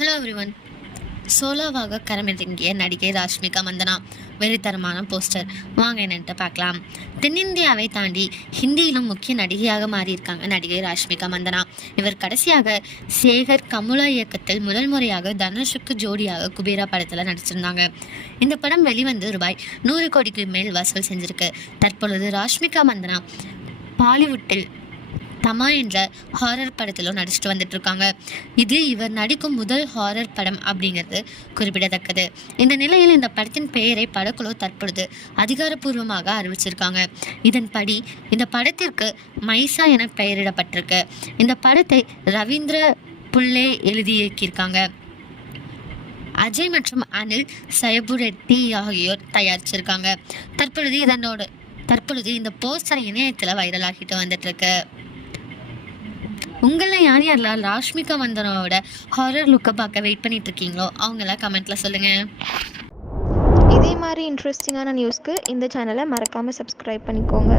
Hello everyone சோலோவாக கரமிறங்கிய நடிகை Rashmika Mandhana. வெறித்தரமான poster. வாங்க என்னன்ட்டு பார்க்கலாம். தென்னிந்தியாவை தாண்டி ஹிந்தியிலும் முக்கிய நடிகையாக மாறியிருக்காங்க நடிகை ராஷ்மிகா மந்தனா. இவர் கடைசியாக சேகர் கமுலா இயக்கத்தில் முதல் முறையாக தனுஷுக்கு ஜோடியாக குபேரா படத்தில் நடிச்சிருந்தாங்க. இந்த படம் வெளிவந்து ரூபாய் நூறு கோடிக்கு மேல் வசூல் செஞ்சிருக்கு. தற்பொழுது ராஷ்மிகா மந்தனா பாலிவுட்டில் தமா என்ற ஹாரர் படத்திலும் நடிச்சுட்டு வந்துட்டு இருக்காங்க இது இவர் நடிக்கும் முதல் ஹாரர் படம் அப்படிங்கிறது குறிப்பிடத்தக்கது. இந்த நிலையில் இந்த படத்தின் பெயரை படக்குழு தற்பொழுது அதிகாரப்பூர்வமாக அறிவிச்சிருக்காங்க. இதன்படி இந்த படத்திற்கு மைசா என பெயரிடப்பட்டிருக்கு. இந்த படத்தை ரவீந்திர புல்லே எழுதி இயக்கியிருக்காங்க அஜய் மற்றும் அனில் சயபுரெட்டி ஆகியோர் தயாரிச்சிருக்காங்க. தற்பொழுது இதனோட தற்பொழுது இந்த போஸ்டர் இணையத்தில் வைரலாகிட்டு வந்துட்டுருக்கு. உங்களில் யார் யாரெல்லாம் ராஷ்மிகா வந்தனோட ஹாரர் லுக்கை பார்க்க வெயிட் பண்ணிட்டு இருக்கீங்களோ அவங்களாம் கமெண்ட்ல சொல்லுங்க. இதே மாதிரி இன்ட்ரெஸ்டிங்கான நியூஸ்க்கு இந்த சேனலை மறக்காமல் சப்ஸ்கிரைப் பண்ணிக்கோங்க.